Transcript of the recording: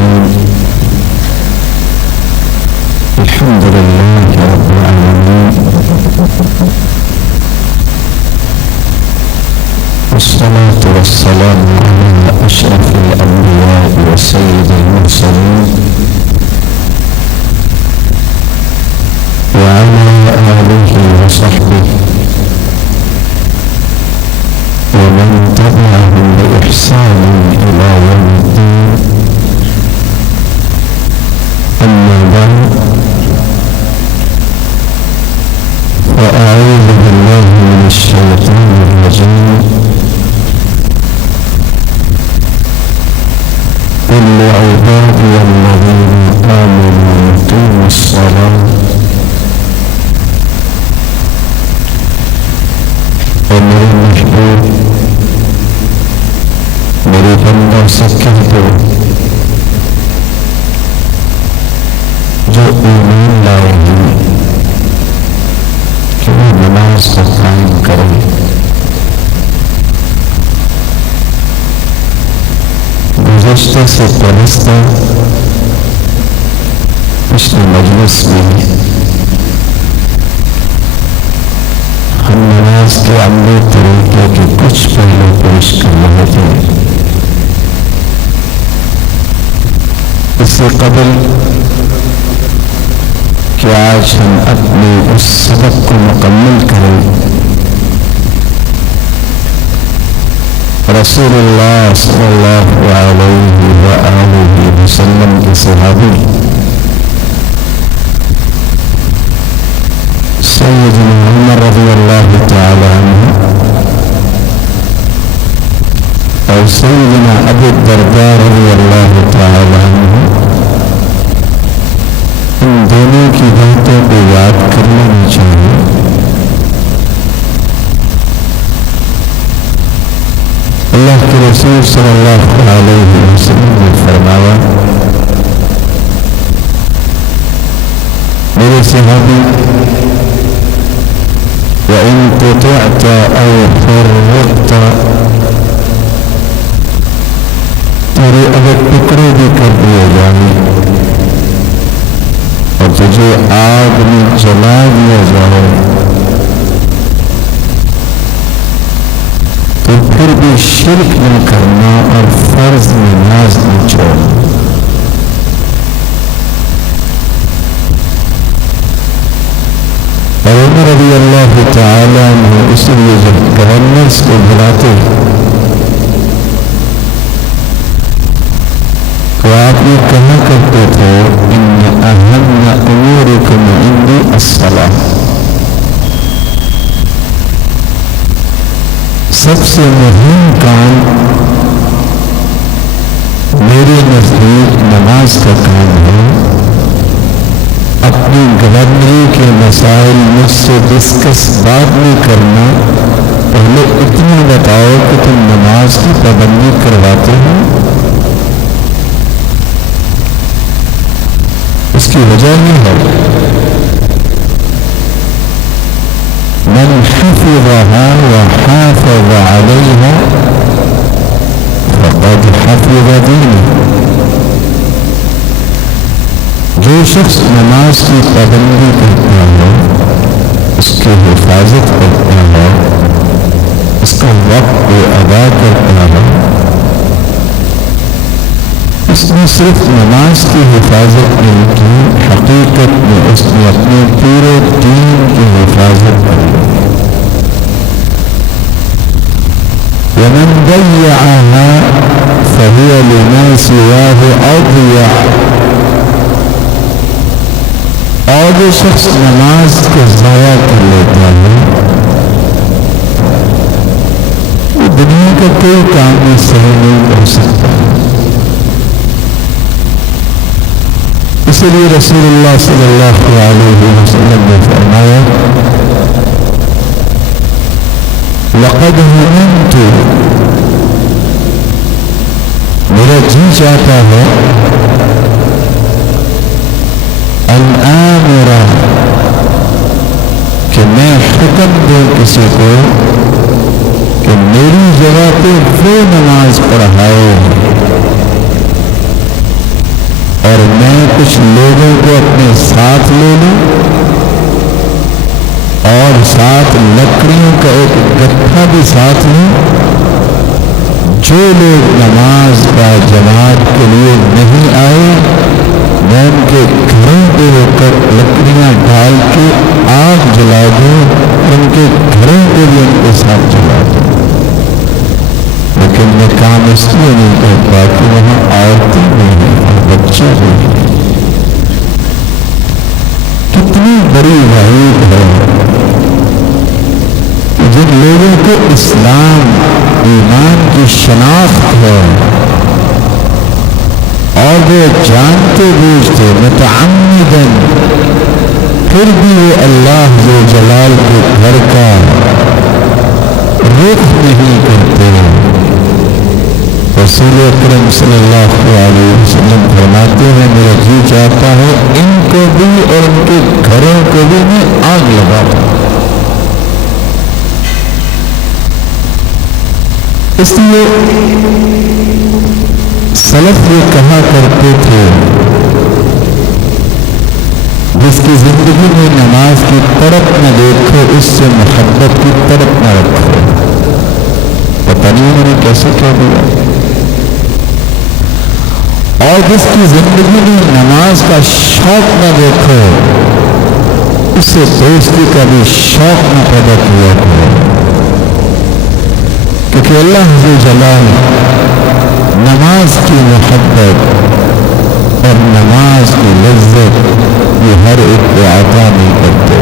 الرجيم الحمد لله رب العالمين والصلاة والسلام على أشرف الأنبياء وسيد المرسلين وعلى آله وصحبه ومن تبعهم بإحسان إلى يوم الدين. أما بعد، فأعوذ بالله من الشيطان الرجيم. قل لعبادي الذين آمنوا يقيموا الصلاة ومن مشهور میرے بندوں سے کہہ دو جو ایمان لائے ہیں کہ وہ نماز کو قائم کریں. گزشتہ سے پرستہ پچھلے مجلس میں ہم نماز کے عملی طریقے کے کچھ پہلو پیش کر رہے تھے. اس سے قبل کہ آج ہم اپنے اس سبق کو مکمل کریں، رسول اللہ صلی اللہ علیہ وآلہ وسلم کے صحابی سیدنا عمر رضی اللہ تعالی عنہ اور سیدنا ابو الدرداء رضی اللہ تعالی عنہ، ان دونوں کی باتوں کو یاد کر لینا چاہیے. اللہ کے رسول صلی اللہ علیہ وسلم نے فرمایا، میرے صحابی، وَإِن قُطِعْتَ أَوْ فَرَّقْتَ، تیرے اگر ٹکڑے بھی کر دیے جائیں اور تجھے آگ میں جلا دیا جائے تو پھر بھی شرک نہ کرنا اور فرض نماز نہ چھوڑنا. اور عمر رضی اللہ تعالیٰ عنہ اس لیے جب گورنرس کو بلاتے تو آپ یہ کہا کرتے تھے، ان اہم امورکم عندی الصلاۃ، سب سے مہم کام میرے نزدیک نماز کا کام ہے. اپنی گورنری کے مسائل مجھ سے ڈسکس بعد میں کرنا، پہلے اتنا بتاؤ کہ تم نماز کی پابندی کرواتے ہو. اس کی وجہ یہ ہے، من حفظها وحافظ عليها فقد حفظ دینه. جو شخص نماز کی پابندی کرتا ہے، اس کی حفاظت کرتا ہے، اس کا وقت کو ادا کرتا ہے، اس نے صرف نماز کی حفاظت نہیں کی، حقیقت میں اس نے اپنے پورے دین کی حفاظت کی. ومن ضيعها فهي لما سواه أضيع. اور جو شخص نماز کو ضائع کر لیتا ہے، وہ دنیا کا کوئی کام بھی صحیح نہیں کر سکتا. اسی لیے رسول اللہ صلی اللہ علیہ وسلم نے فرمایا، لقد هممت، میرا جی چاہتا ہے، ان آمر، کہ میں حکم دوں کسی کو کہ میری جگہ پہ وہ نماز پڑھائے کچھ لوگوں کو اپنے ساتھ لے لوں اور ساتھ لکڑیوں کا ایک گٹھا بھی ساتھ لوں. جو لوگ نماز کا جماعت کے لیے نہیں آئے میں ان کے گھروں پہ ہو کر لکڑیاں ڈال کے آگ جلا دوں, ان کے گھروں کو بھی ان کے ساتھ جلا دوں. لیکن میں کام اس لیے نہیں کرتا کہ وہاں عورتیں بھی ہیں اور بچے بھی ہیں. کتنی بڑی وعید ہے جن لوگوں کو اسلام ایمان کی شناخت ہے اور وہ جانتے بوجھتے متعمدن پھر بھی وہ اللہ ذو جلال کے گھر کا رخ نہیں کرتے. رسول اکرم صلی اللہ علیہ وسلم فرماتے ہیں میرا جی چاہتا ہے ان کو بھی اور ان کے گھروں کو بھی میں آگ لگاتا ہوں. اس لیے سلف یہ کہا کرتے تھے جس کی زندگی میں نماز کی تڑپ نہ دیکھو اس سے محبت کی تڑپ نہ رکھو. پتہ نہیں انہوں نے کیسے کہہ دیا. اور جس کی زندگی میں نماز کا شوق نہ دیکھو اس سے دوستی کا بھی شوق نہ پیدا کیا کرو. کیونکہ اللہ ذو جلال نماز کی محبت اور نماز کی لذت یہ ہر ایک کو عطا نہیں کرتے.